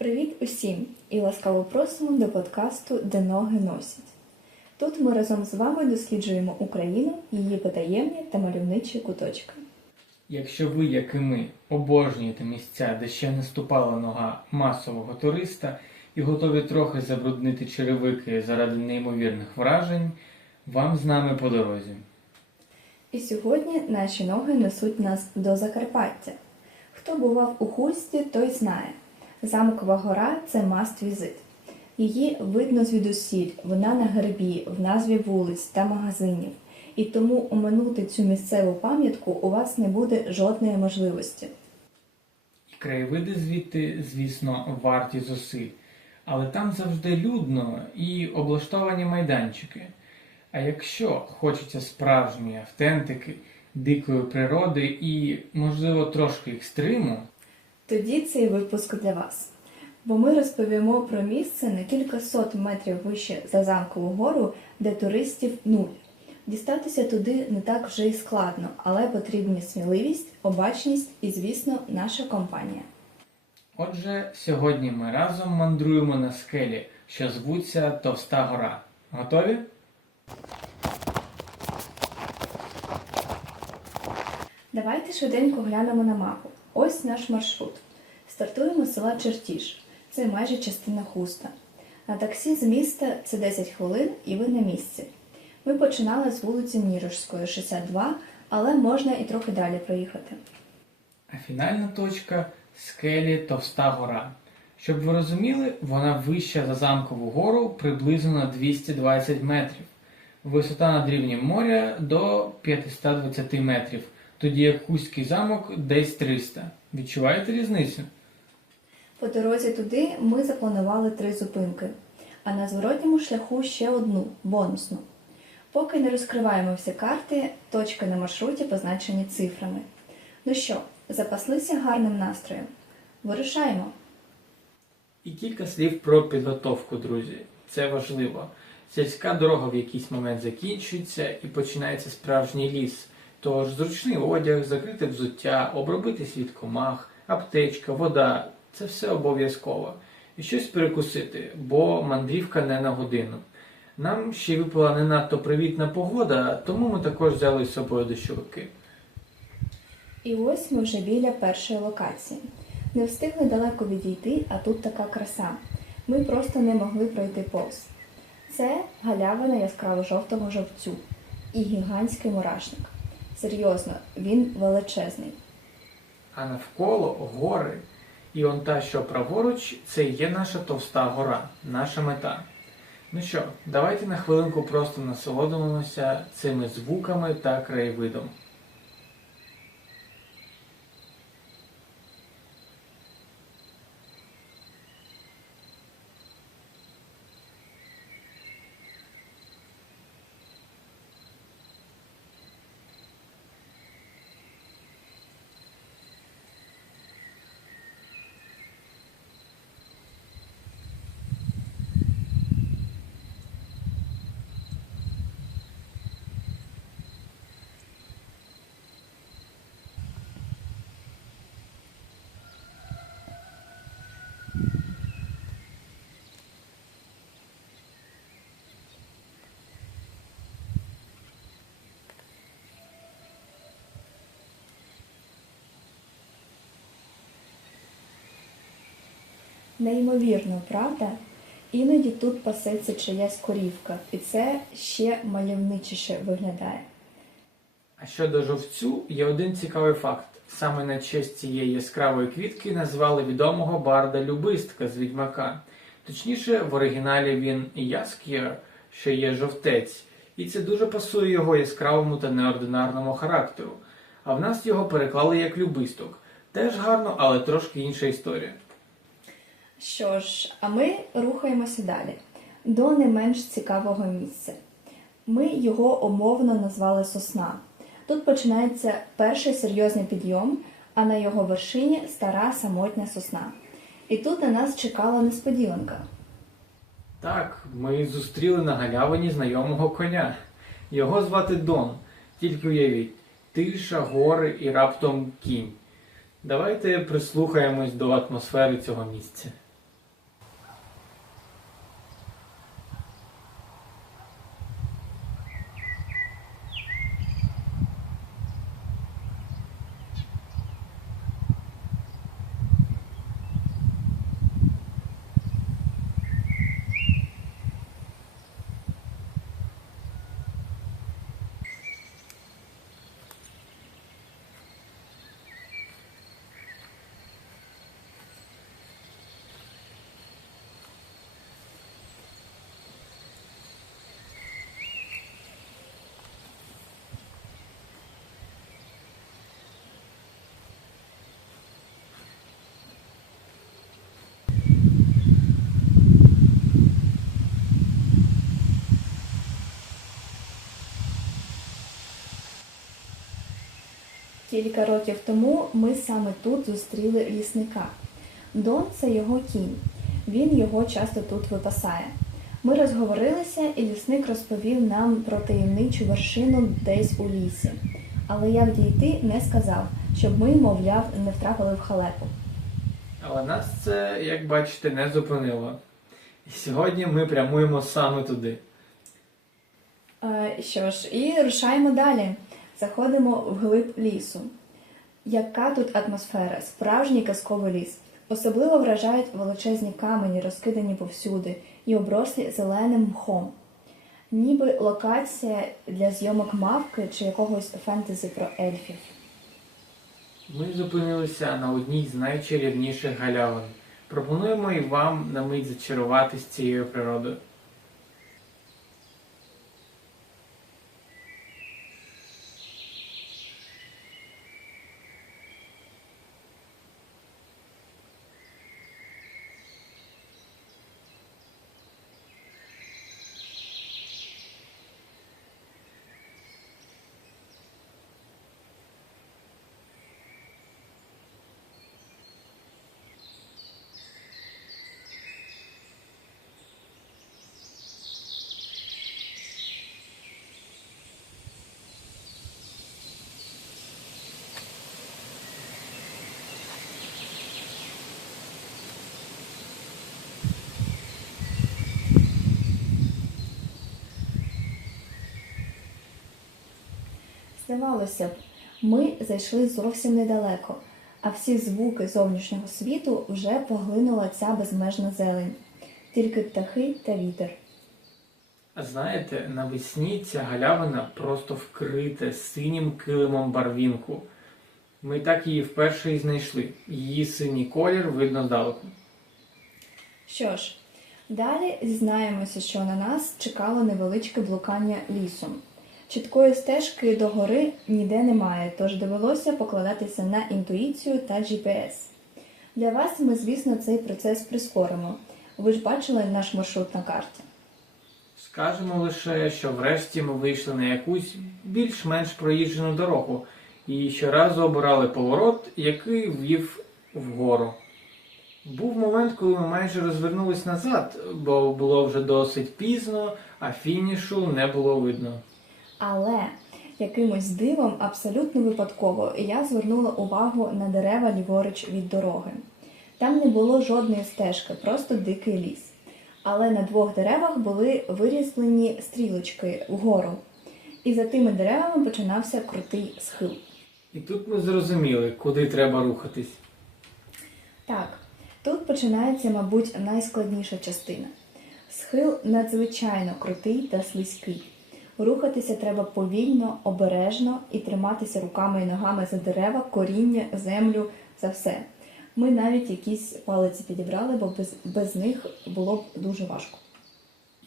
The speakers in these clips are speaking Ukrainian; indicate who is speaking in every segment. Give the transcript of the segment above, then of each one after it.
Speaker 1: Привіт усім і ласкаво просимо до подкасту Де ноги носять. Тут ми разом з вами досліджуємо Україну, її потаємні та мальовничі куточки.
Speaker 2: Якщо ви, як і ми, обожнюєте місця, де ще не ступала нога масового туриста і готові трохи забруднити черевики заради неймовірних вражень, вам з нами по дорозі.
Speaker 1: І сьогодні наші ноги несуть нас до Закарпаття. Хто бував у Хусті, той знає. Замкова гора це маст візит. Її видно звідусіль, вона на гербі, в назві вулиць та магазинів. І тому оминути цю місцеву пам'ятку у вас не буде жодної можливості.
Speaker 2: Краєвиди звідти, звісно, варті зусиль, але там завжди людно і облаштовані майданчики. А якщо хочеться справжньої автентики, дикої природи і, можливо, трошки екстриму,
Speaker 1: Тоді цей випуск для вас. Бо ми розповімо про місце на кілька сот метрів вище за замкову гору, де туристів нуль. Дістатися туди не так вже й складно, але потрібні сміливість, обачність і, звісно, наша компанія.
Speaker 2: Отже, сьогодні ми разом мандруємо на скелі, що звуться Товста Гора. Готові?
Speaker 1: Давайте швиденько глянемо на мапу. Ось наш маршрут. Стартуємо з села Чертіж. Це майже частина хуста. На таксі з міста це 10 хвилин і ви на місці. Ми починали з вулиці Мірошської, 62, але можна і трохи далі проїхати.
Speaker 2: А фінальна точка скелі Товста Гора. Щоб ви розуміли, вона вища за замкову гору приблизно на 220 метрів. Висота над рівнем моря до 520 метрів, тоді як Хуський замок десь 300. Відчуваєте різницю?
Speaker 1: По дорозі туди ми запланували три зупинки, а на зворотньому шляху ще одну бонусну. Поки не розкриваємо всі карти, точки на маршруті позначені цифрами. Ну що, запаслися гарним настроєм? Вирушаємо!
Speaker 2: І кілька слів про підготовку, друзі. Це важливо. Сільська дорога в якийсь момент закінчується і починається справжній ліс. Тож зручний одяг, закрите взуття, обробити від комах, аптечка, вода це все обов'язково. І щось перекусити, бо мандрівка не на годину. Нам ще випала не надто привітна погода, тому ми також взяли з собою дощовики.
Speaker 1: І ось ми вже біля першої локації. Не встигли далеко відійти, а тут така краса. Ми просто не могли пройти повз. Це галявина яскраво жовтого жовцю і гігантський мурашник. Серйозно, він величезний.
Speaker 2: А навколо гори. І он та, що праворуч, це і є наша товста гора, наша мета. Ну що, давайте на хвилинку просто насолодимося цими звуками та краєвидом.
Speaker 1: Неймовірно, правда? Іноді тут пасеться чиясь корівка, і це ще мальовничіше виглядає.
Speaker 2: А щодо жовцю, є один цікавий факт. Саме на честь цієї яскравої квітки назвали відомого барда Любистка з Відьмака. Точніше, в оригіналі він Яск'єр, що є жовтець, і це дуже пасує його яскравому та неординарному характеру. А в нас його переклали як Любисток. Теж гарно, але трошки інша історія.
Speaker 1: Що ж, а ми рухаємося далі до не менш цікавого місця. Ми його умовно назвали Сосна. Тут починається перший серйозний підйом, а на його вершині стара самотня сосна. І тут на нас чекала несподіванка.
Speaker 2: Так, ми зустріли на галявині знайомого коня. Його звати Дон. Тільки уявіть, тиша, гори і раптом кінь. Давайте прислухаємось до атмосфери цього місця.
Speaker 1: Кілька років тому ми саме тут зустріли лісника. Дон це його кінь. Він його часто тут випасає. Ми розговорилися, і лісник розповів нам про таємничу вершину десь у лісі. Але як дійти, не сказав, щоб ми, мовляв, не втрапили в халепу.
Speaker 2: Але нас це, як бачите, не зупинило. І сьогодні ми прямуємо саме туди.
Speaker 1: Е, Що ж, і рушаємо далі. Заходимо вглиб лісу. Яка тут атмосфера? Справжній казковий ліс. Особливо вражають величезні камені, розкидані повсюди, і оброслі зеленим мхом. Ніби локація для зйомок мавки чи якогось фентезі про ельфів.
Speaker 2: Ми зупинилися на одній з найчарівніших галявин. Пропонуємо і вам на мить зачаруватись цією природою.
Speaker 1: Здавалося б, ми зайшли зовсім недалеко, а всі звуки зовнішнього світу вже поглинула ця безмежна зелень, тільки птахи та вітер.
Speaker 2: А знаєте, навесні ця галявина просто вкрита синім килимом барвінку. Ми так її вперше і знайшли. Її синій колір видно здалеку.
Speaker 1: Що ж, далі зізнаємося, що на нас чекало невеличке блукання лісом. Чіткої стежки до гори ніде немає, тож довелося покладатися на інтуїцію та GPS. Для вас ми, звісно, цей процес прискоримо. Ви ж бачили наш маршрут на карті.
Speaker 2: Скажемо лише, що врешті ми вийшли на якусь більш-менш проїжджену дорогу і щоразу обирали поворот, який ввів вгору. Був момент, коли ми майже розвернулись назад, бо було вже досить пізно, а фінішу не було видно.
Speaker 1: Але якимось дивом, абсолютно випадково, я звернула увагу на дерева ліворуч від дороги. Там не було жодної стежки, просто дикий ліс. Але на двох деревах були вирізблені стрілочки вгору. І за тими деревами починався крутий схил.
Speaker 2: І тут ми зрозуміли, куди треба рухатись.
Speaker 1: Так, тут починається, мабуть, найскладніша частина. Схил надзвичайно крутий та слизький. Рухатися треба повільно, обережно і триматися руками і ногами за дерева, коріння, землю, за все. Ми навіть якісь палиці підібрали, бо без, без них було б дуже важко.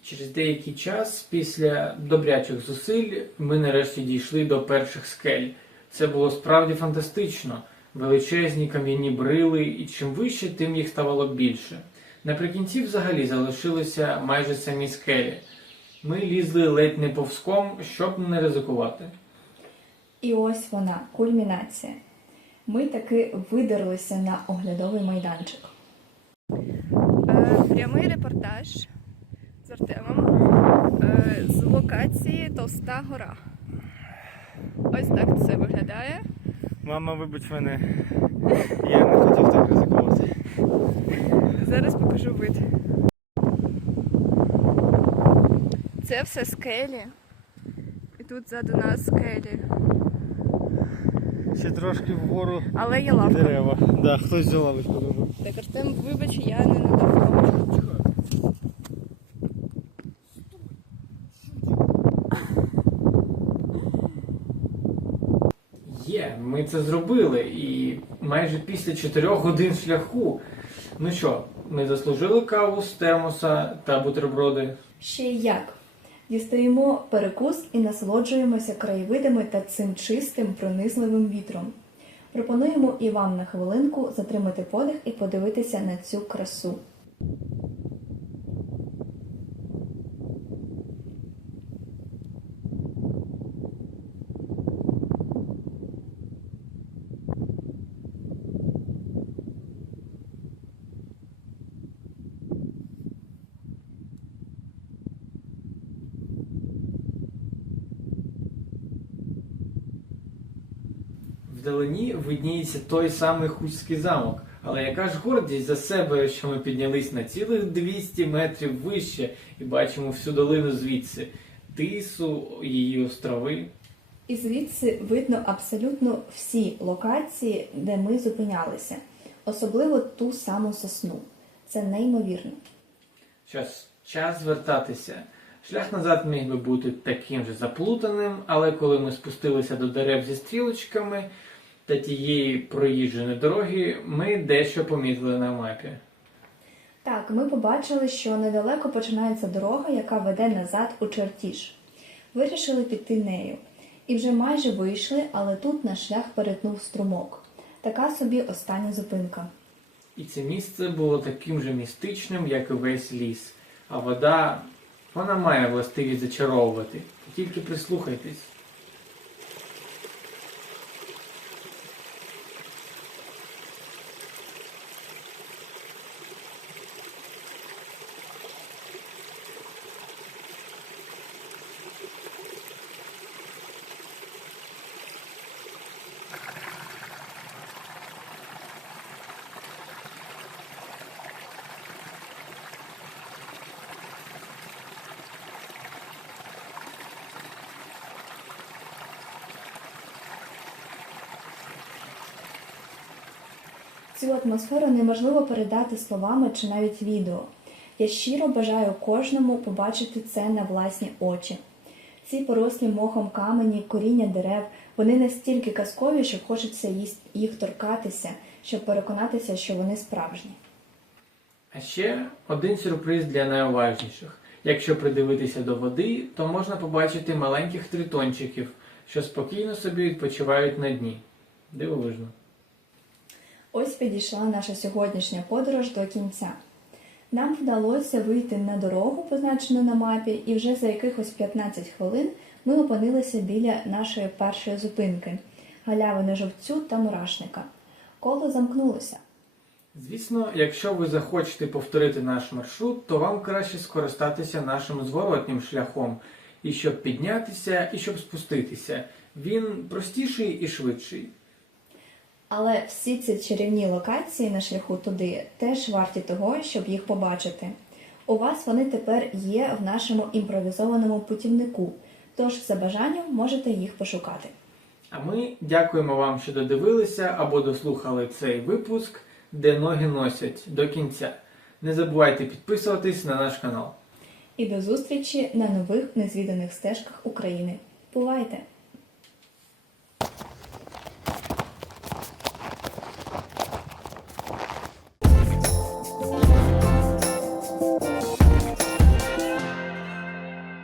Speaker 2: Через деякий час, після добрячих зусиль, ми нарешті дійшли до перших скель. Це було справді фантастично. Величезні кам'яні брили, і чим вище, тим їх ставало більше. Наприкінці взагалі залишилися майже самі скелі. Ми лізли ледь не повзком, щоб не ризикувати.
Speaker 1: І ось вона, кульмінація. Ми таки видерлися на оглядовий майданчик.
Speaker 3: Е, Прямий репортаж з Артемом е, з локації Товста гора. Ось так це виглядає.
Speaker 4: Мама, вибач мене. Я не хотів так ризикувати.
Speaker 3: Зараз покажу вид. Це все скелі. І тут ззаду нас скелі.
Speaker 4: Ще трошки вгору
Speaker 3: Але є лавка.
Speaker 4: дерева. Да, хтось залазить по дорогу.
Speaker 3: Так, Артем, вибач, я не надав.
Speaker 2: Є, ми це зробили, і майже після чотирьох годин шляху. Ну що, ми заслужили каву з термоса та бутерброди.
Speaker 1: Ще й як. Дістаємо перекус і насолоджуємося краєвидами та цим чистим пронизливим вітром. Пропонуємо і вам на хвилинку затримати подих і подивитися на цю красу.
Speaker 2: Вдалині видніється той самий Хуський замок. Але яка ж гордість за себе, що ми піднялись на цілих 200 метрів вище і бачимо всю долину звідси, тису, її острови.
Speaker 1: І звідси видно абсолютно всі локації, де ми зупинялися, особливо ту саму сосну. Це неймовірно.
Speaker 2: Час, час звертатися. Шлях назад міг би бути таким же заплутаним, але коли ми спустилися до дерев зі стрілочками та тієї проїждженої дороги, ми дещо помітили на мапі.
Speaker 1: Так, ми побачили, що недалеко починається дорога, яка веде назад у чертіж. Вирішили піти нею. І вже майже вийшли, але тут наш шлях перетнув струмок. Така собі остання зупинка.
Speaker 2: І це місце було таким же містичним, як і весь ліс. А вода, вона має властивість зачаровувати. Тільки прислухайтесь.
Speaker 1: Цю атмосферу неможливо передати словами чи навіть відео. Я щиро бажаю кожному побачити це на власні очі. Ці порослі мохом камені, коріння дерев, вони настільки казкові, що хочеться їх торкатися, щоб переконатися, що вони справжні.
Speaker 2: А ще один сюрприз для найуважніших. Якщо придивитися до води, то можна побачити маленьких тритончиків, що спокійно собі відпочивають на дні. Дивовижно.
Speaker 1: Ось підійшла наша сьогоднішня подорож до кінця. Нам вдалося вийти на дорогу, позначену на мапі, і вже за якихось 15 хвилин ми опинилися біля нашої першої зупинки галявини жовцю та мурашника. Коло замкнулося.
Speaker 2: Звісно, якщо ви захочете повторити наш маршрут, то вам краще скористатися нашим зворотнім шляхом, і щоб піднятися, і щоб спуститися. Він простіший і швидший.
Speaker 1: Але всі ці чарівні локації на шляху туди теж варті того, щоб їх побачити. У вас вони тепер є в нашому імпровізованому путівнику, тож за бажанням можете їх пошукати.
Speaker 2: А ми дякуємо вам, що додивилися або дослухали цей випуск, де ноги носять до кінця. Не забувайте підписуватись на наш канал.
Speaker 1: І до зустрічі на нових незвіданих стежках України. Бувайте!